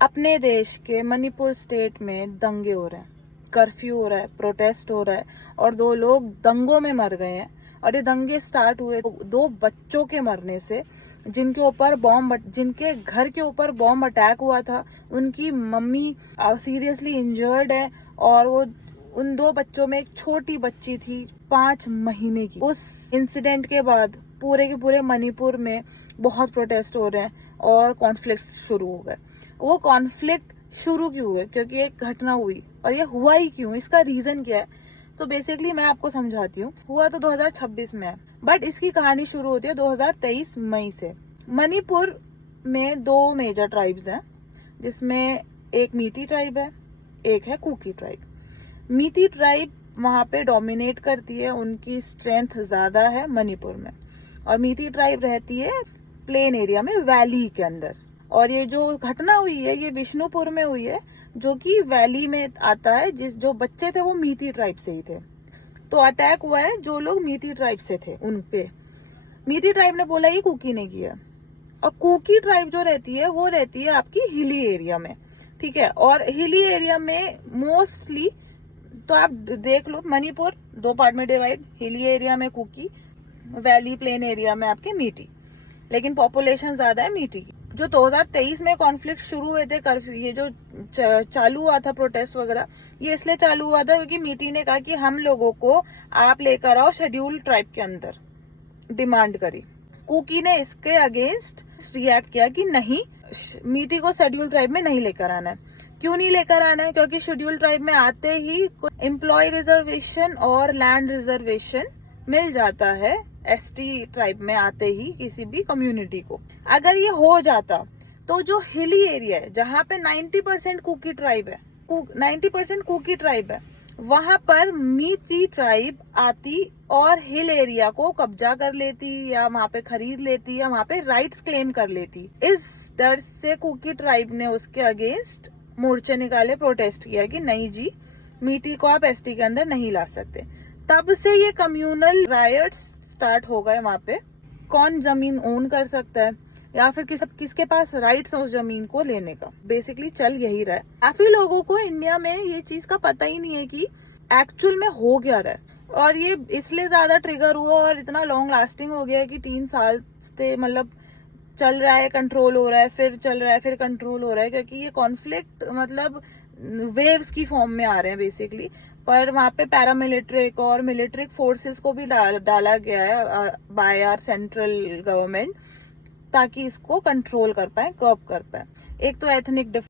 अपने देश के मणिपुर स्टेट में दंगे हो रहे हैं, कर्फ्यू हो रहा है, प्रोटेस्ट हो रहा है और 2 लोग दंगों में मर गए हैं। और ये दंगे स्टार्ट हुए 2 बच्चों के मरने से, जिनके घर के ऊपर बॉम्ब अटैक हुआ था। उनकी मम्मी सीरियसली इंजर्ड है और वो उन 2 बच्चों में एक छोटी बच्ची थी 5 महीने की। उस इंसिडेंट के बाद पूरे के पूरे मणिपुर में बहुत प्रोटेस्ट हो रहे हैं और कॉन्फ्लिक्ट्स शुरू हो गए। वो कॉन्फ्लिक्ट शुरू क्यों हुए? क्योंकि एक घटना हुई, और ये हुआ ही क्यों, इसका रीजन क्या है? तो बेसिकली मैं आपको समझाती हूँ। हुआ तो 2026 में है, बट इसकी कहानी शुरू होती है 2023 मई से। मणिपुर में 2 मेजर ट्राइब्स हैं, जिसमें एक मीती ट्राइब है, एक है कुकी ट्राइब। मीती ट्राइब वहां पे डोमिनेट करती है, उनकी स्ट्रेंथ ज्यादा है मणिपुर में। और मीती ट्राइब रहती है प्लेन एरिया में, वैली के अंदर। और ये जो घटना हुई है ये विष्णुपुर में हुई है, जो कि वैली में आता है। जो बच्चे थे वो मीती ट्राइब से ही थे। तो अटैक हुआ है जो लोग मीती ट्राइब से थे उन पे। मीती ट्राइब ने बोला ये कुकी ने किया। और कुकी ट्राइब जो रहती है वो रहती है आपकी हिली एरिया में, ठीक है। और हिली एरिया में मोस्टली, तो आप देख लो मणिपुर 2 पार्ट में डिवाइड, हिली एरिया में कुकी, वैली प्लेन एरिया में आपके मीटी। लेकिन पॉपुलेशन ज्यादा है मीटी की। जो 2023 में कॉन्फ्लिक्ट शुरू हुए थे, कर्फ्यू ये जो चालू हुआ था प्रोटेस्ट वगैरह, ये इसलिए चालू हुआ था क्योंकि मीटी ने कहा कि हम लोगों को आप लेकर आओ शेड्यूल ट्राइब के अंदर, डिमांड करी। कुकी ने इसके अगेंस्ट रिएक्ट किया कि नहीं, मीटी को शेड्यूल ट्राइब में नहीं लेकर आना है। क्यों नहीं लेकर आना है? क्योंकि शेड्यूल ट्राइब में आते ही एम्प्लॉय रिजर्वेशन और लैंड रिजर्वेशन मिल जाता है एसटी ट्राइब में आते ही किसी भी कम्युनिटी को। अगर ये हो जाता तो जो हिली एरिया है जहां पे 90% कुकी ट्राइब है, 90% कुकी ट्राइब है, वहां पर मीती ट्राइब आती और हिल एरिया को कब्जा कर लेती, या वहां पे खरीद लेती, या वहां पे राइट्स क्लेम कर लेती। इस डर से कुकी ट्राइब ने उसके अगेंस्ट मोर्चे निकाले, प्रोटेस्ट किया कि नहीं जी, मीटी को आप एसटी के अंदर नहीं ला सकते। तब से ये कम्युनल रायट्स स्टार्ट हो गए वहां पे। कौन जमीन ओन कर सकता है या फिर किसके पास राइट्स है उस जमीन को लेने का, बेसिकली चल यही रहा है। काफी लोगों को इंडिया में ये चीज का पता ही नहीं है कि एक्चुअल में हो क्या रहा है। और ये इसलिए ज्यादा ट्रिगर हुआ और इतना लॉन्ग लास्टिंग हो गया है कि 3 साल से मतलब चल रहा है, कंट्रोल हो रहा है, फिर चल रहा है, फिर कंट्रोल हो रहा है। क्योंकि ये कॉन्फ्लिक्ट मतलब वेव्स की फॉर्म में आ रहे हैं बेसिकली। पर वहां पे पैरामिलिट्रिक और मिलिट्रिक फोर्सेस को भी डाला गया है बाय आवर सेंट्रल गवर्नमेंट, ताकि इसको कंट्रोल कर पाए, कर्ब कर पाए। एक तो एथनिक